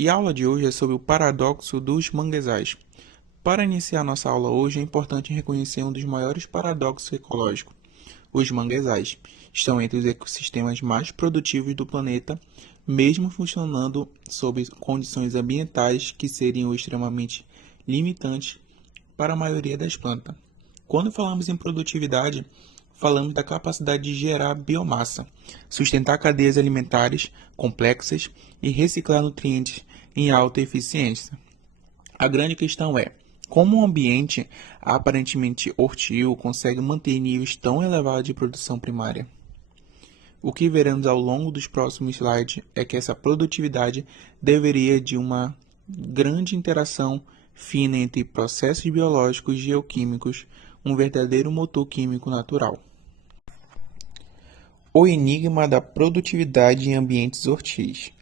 E a aula de hoje é sobre o paradoxo dos manguezais. Para iniciar nossa aula hoje, é importante reconhecer um dos maiores paradoxos ecológicos. Os manguezais estão entre os ecossistemas mais produtivos do planeta, mesmo funcionando sob condições ambientais que seriam extremamente limitantes para a maioria das plantas. Quando falamos em produtividade, falamos da capacidade de gerar biomassa, sustentar cadeias alimentares complexas e reciclar nutrientes em alta eficiência. A grande questão é: como um ambiente aparentemente hostil consegue manter níveis tão elevados de produção primária? O que veremos ao longo dos próximos slides é que essa produtividade deveria de uma grande interação fina entre processos biológicos e geoquímicos, um verdadeiro motor químico natural. O enigma da produtividade em ambientes hostis.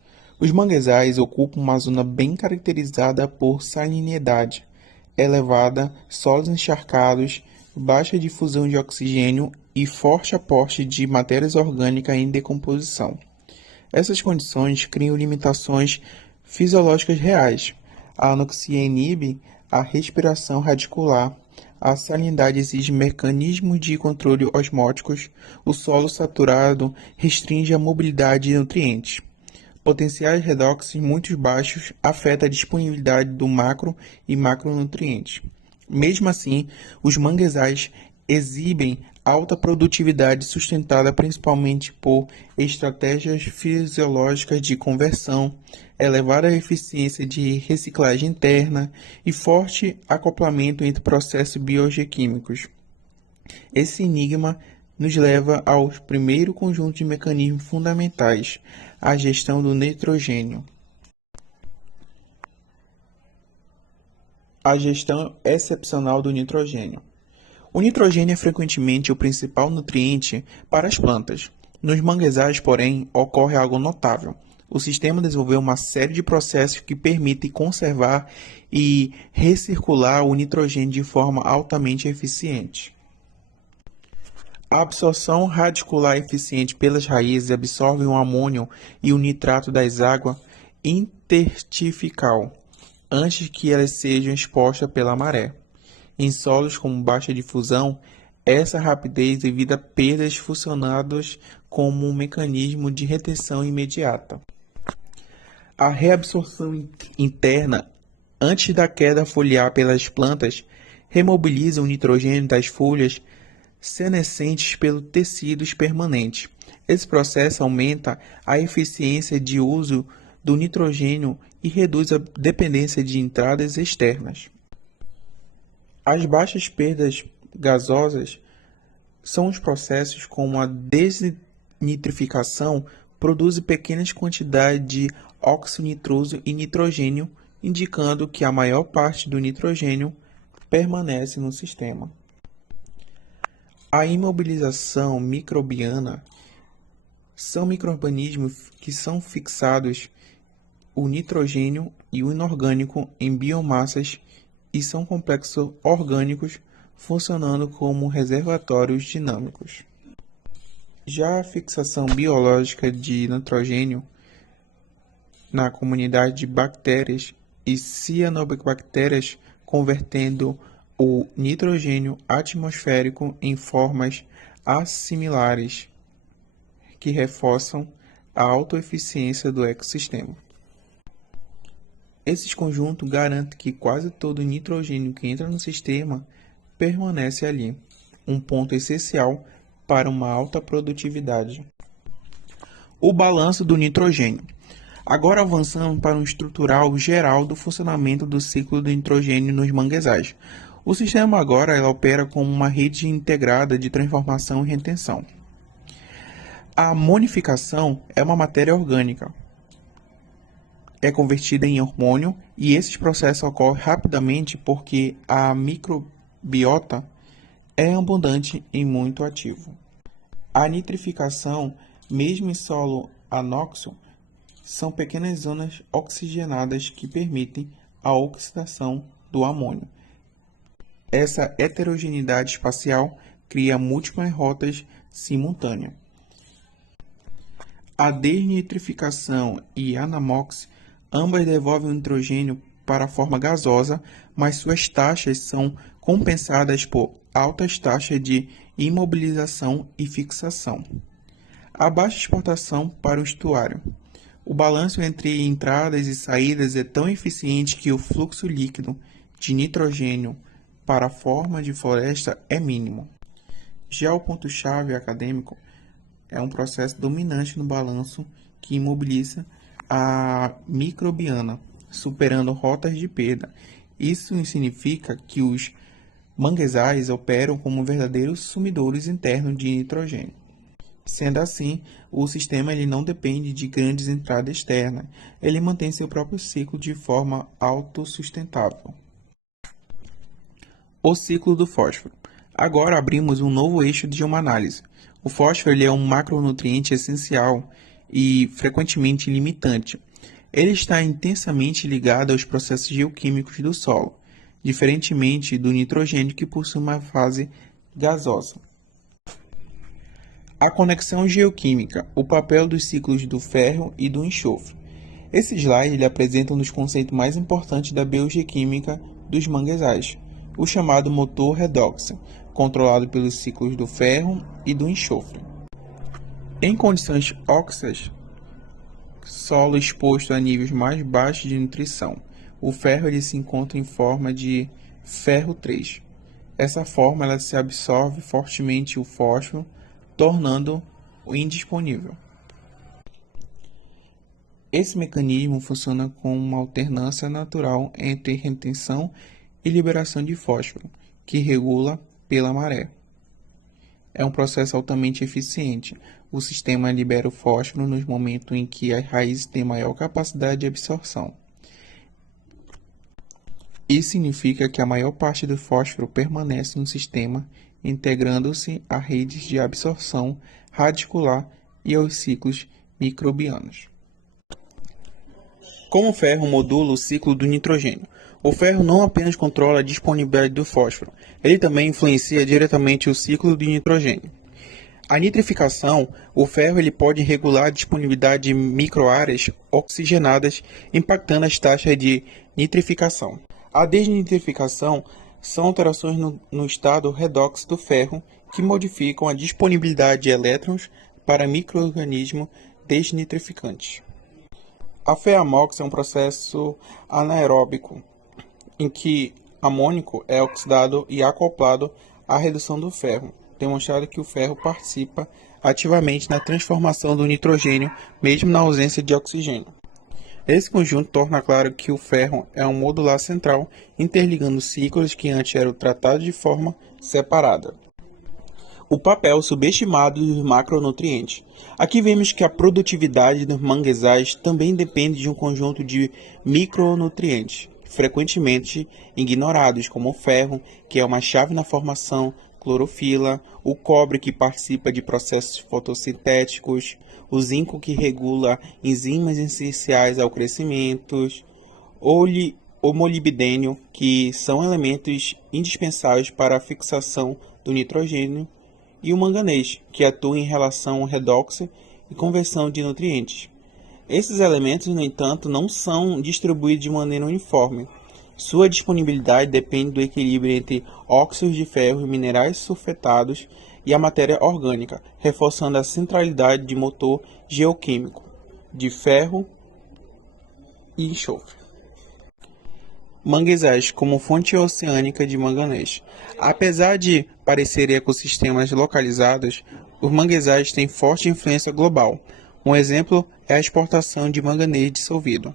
Os manguezais ocupam uma zona bem caracterizada por salinidade elevada, solos encharcados, baixa difusão de oxigênio e forte aporte de matérias orgânicas em decomposição. Essas condições criam limitações fisiológicas reais. A anoxia inibe a respiração radicular, a salinidade exige mecanismos de controle osmóticos, o solo saturado restringe a mobilidade de nutrientes. Potenciais redoxos muito baixos afetam a disponibilidade do macro e macronutrientes. Mesmo assim, os manguezais exibem alta produtividade sustentada principalmente por estratégias fisiológicas de conversão, elevada eficiência de reciclagem interna e forte acoplamento entre processos biogeoquímicos. Esse enigma nos leva ao primeiro conjunto de mecanismos fundamentais, a gestão do nitrogênio. A gestão excepcional do nitrogênio. O nitrogênio é frequentemente o principal nutriente para as plantas. Nos manguezais, porém, ocorre algo notável. O sistema desenvolveu uma série de processos que permitem conservar e recircular o nitrogênio de forma altamente eficiente. A absorção radicular eficiente pelas raízes absorve o amônio e o nitrato das águas intersticial antes que elas sejam expostas pela maré. Em solos com baixa difusão, essa rapidez evita perdas funcionadas como um mecanismo de retenção imediata. A reabsorção interna antes da queda foliar pelas plantas remobiliza o nitrogênio das folhas senescentes pelo tecidos permanentes. Esse processo aumenta a eficiência de uso do nitrogênio e reduz a dependência de entradas externas. As baixas perdas gasosas são os processos como a desnitrificação produzem pequenas quantidades de óxido nitroso e nitrogênio, indicando que a maior parte do nitrogênio permanece no sistema. A imobilização microbiana são micro-organismos que são fixados o nitrogênio e o inorgânico em biomassas e são complexos orgânicos funcionando como reservatórios dinâmicos. Já a fixação biológica de nitrogênio na comunidade de bactérias e cianobactérias, convertendo o nitrogênio atmosférico em formas assimilares que reforçam a autoeficiência do ecossistema. Esses conjuntos garantem que quase todo o nitrogênio que entra no sistema permanece ali, um ponto essencial para uma alta produtividade. O balanço do nitrogênio. Agora avançamos para um estrutural geral do funcionamento do ciclo do nitrogênio nos manguezais. O sistema agora opera como uma rede integrada de transformação e retenção. A amonificação é uma matéria orgânica. É convertida em hormônio e esses processos ocorrem rapidamente porque a microbiota é abundante e muito ativo. A nitrificação, mesmo em solo anóxico, são pequenas zonas oxigenadas que permitem a oxidação do amônio. Essa heterogeneidade espacial cria múltiplas rotas simultâneas. A desnitrificação e anamox Ambas devolvem o nitrogênio para a forma gasosa, mas suas taxas são compensadas por altas taxas de imobilização e fixação. A baixa exportação para o estuário. O balanço entre entradas e saídas é tão eficiente que o fluxo líquido de nitrogênio para a forma de floresta é mínimo. Já o ponto-chave acadêmico é um processo dominante no balanço que imobiliza a microbiana, superando rotas de perda. Isso significa que os manguezais operam como verdadeiros sumidores internos de nitrogênio. Sendo assim, o sistema ele não depende de grandes entradas externas, ele mantém seu próprio ciclo de forma autossustentável. O ciclo do fósforo. Agora abrimos um novo eixo de uma análise. O fósforo ele é um macronutriente essencial e frequentemente limitante. Ele está intensamente ligado aos processos geoquímicos do solo, diferentemente do nitrogênio que possui uma fase gasosa. A conexão geoquímica, o papel dos ciclos do ferro e do enxofre. Esse slide ele apresenta um dos conceitos mais importantes da biogeoquímica dos manguezais, o chamado motor redoxo, controlado pelos ciclos do ferro e do enxofre. Em condições óxidas, solo exposto a níveis mais baixos de nutrição, o ferro ele se encontra em forma de ferro 3. Essa forma ela se absorve fortemente o fósforo, tornando-o indisponível. Esse mecanismo funciona com uma alternância natural entre retenção e liberação de fósforo, que regula pela maré. É um processo altamente eficiente. O sistema libera o fósforo nos momentos em que as raízes têm maior capacidade de absorção. Isso significa que a maior parte do fósforo permanece no sistema, integrando-se a redes de absorção radicular e aos ciclos microbianos. Como o ferro modula o ciclo do nitrogênio? O ferro não apenas controla a disponibilidade do fósforo, ele também influencia diretamente o ciclo do nitrogênio. A nitrificação, o ferro ele pode regular a disponibilidade de microáreas oxigenadas, impactando as taxas de nitrificação. A desnitrificação são alterações no estado redox do ferro que modificam a disponibilidade de elétrons para micro-organismos desnitrificantes. A FeAMOX é um processo anaeróbico em que amônico é oxidado e acoplado à redução do ferro, demonstrado que o ferro participa ativamente na transformação do nitrogênio, mesmo na ausência de oxigênio. Esse conjunto torna claro que o ferro é um modular central, interligando ciclos que antes eram tratados de forma separada. O papel subestimado dos macronutrientes. Aqui vemos que a produtividade dos manguezais também depende de um conjunto de micronutrientes, frequentemente ignorados, como o ferro, que é uma chave na formação, clorofila, o cobre, que participa de processos fotossintéticos, o zinco, que regula enzimas essenciais ao crescimento, o molibdênio, que são elementos indispensáveis para a fixação do nitrogênio, e o manganês, que atua em relação ao redoxo e conversão de nutrientes. Esses elementos, no entanto, não são distribuídos de maneira uniforme. Sua disponibilidade depende do equilíbrio entre óxidos de ferro e minerais sulfetados e a matéria orgânica, reforçando a centralidade de motor geoquímico de ferro e enxofre. Manguezais como fonte oceânica de manganês. Apesar de parecerem ecossistemas localizados, os manguezais têm forte influência global. Um exemplo é a exportação de manganês dissolvido.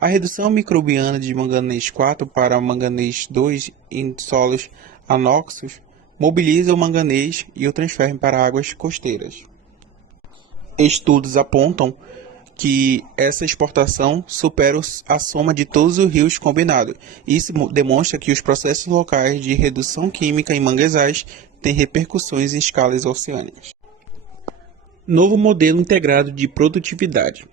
A redução microbiana de manganês 4 para manganês 2 em solos anóxicos mobiliza o manganês e o transfere para águas costeiras. Estudos apontam que essa exportação supera a soma de todos os rios combinados. Isso demonstra que os processos locais de redução química em manguezais têm repercussões em escalas oceânicas. Novo modelo integrado de produtividade.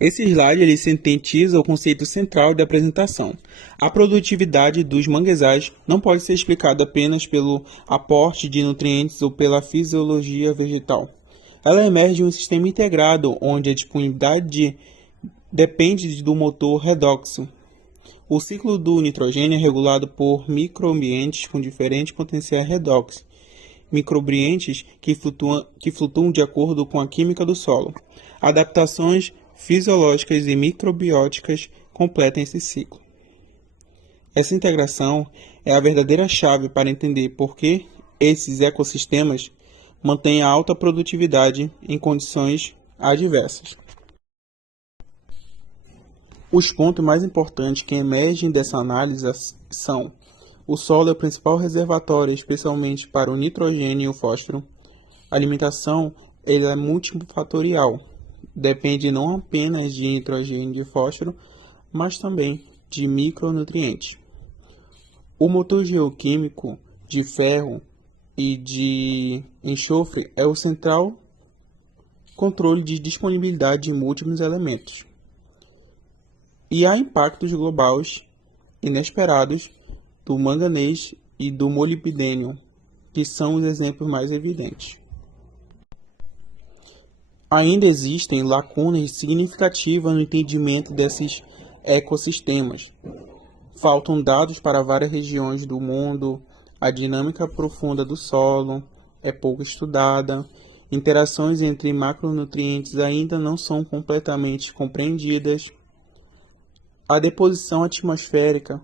Esse slide ele sintetiza o conceito central da apresentação. A produtividade dos manguezais não pode ser explicada apenas pelo aporte de nutrientes ou pela fisiologia vegetal. Ela emerge de um sistema integrado onde a disponibilidade de depende do motor redoxo. O ciclo do nitrogênio é regulado por microambientes com diferentes potenciais redox, microambientes que flutuam de acordo com a química do solo. Adaptações fisiológicas e microbióticas completam esse ciclo. Essa integração é a verdadeira chave para entender por que esses ecossistemas mantêm a alta produtividade em condições adversas. Os pontos mais importantes que emergem dessa análise são: o solo é o principal reservatório, especialmente para o nitrogênio e o fósforo. A alimentação ele é multifatorial, depende não apenas de nitrogênio e de fósforo, mas também de micronutrientes. O motor geoquímico de ferro e de enxofre é o central controle de disponibilidade de múltiplos elementos. E há impactos globais inesperados do manganês e do molibdênio, que são os exemplos mais evidentes. Ainda existem lacunas significativas no entendimento desses ecossistemas. Faltam dados para várias regiões do mundo, a dinâmica profunda do solo é pouco estudada, interações entre macronutrientes ainda não são completamente compreendidas, a deposição atmosférica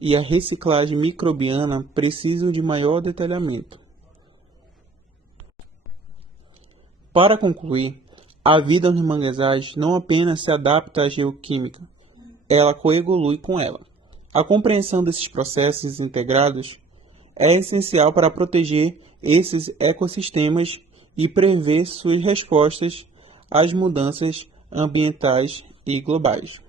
e a reciclagem microbiana precisam de maior detalhamento. Para concluir, a vida nos manguezais não apenas se adapta à geoquímica, ela coevolui com ela. A compreensão desses processos integrados é essencial para proteger esses ecossistemas e prever suas respostas às mudanças ambientais e globais.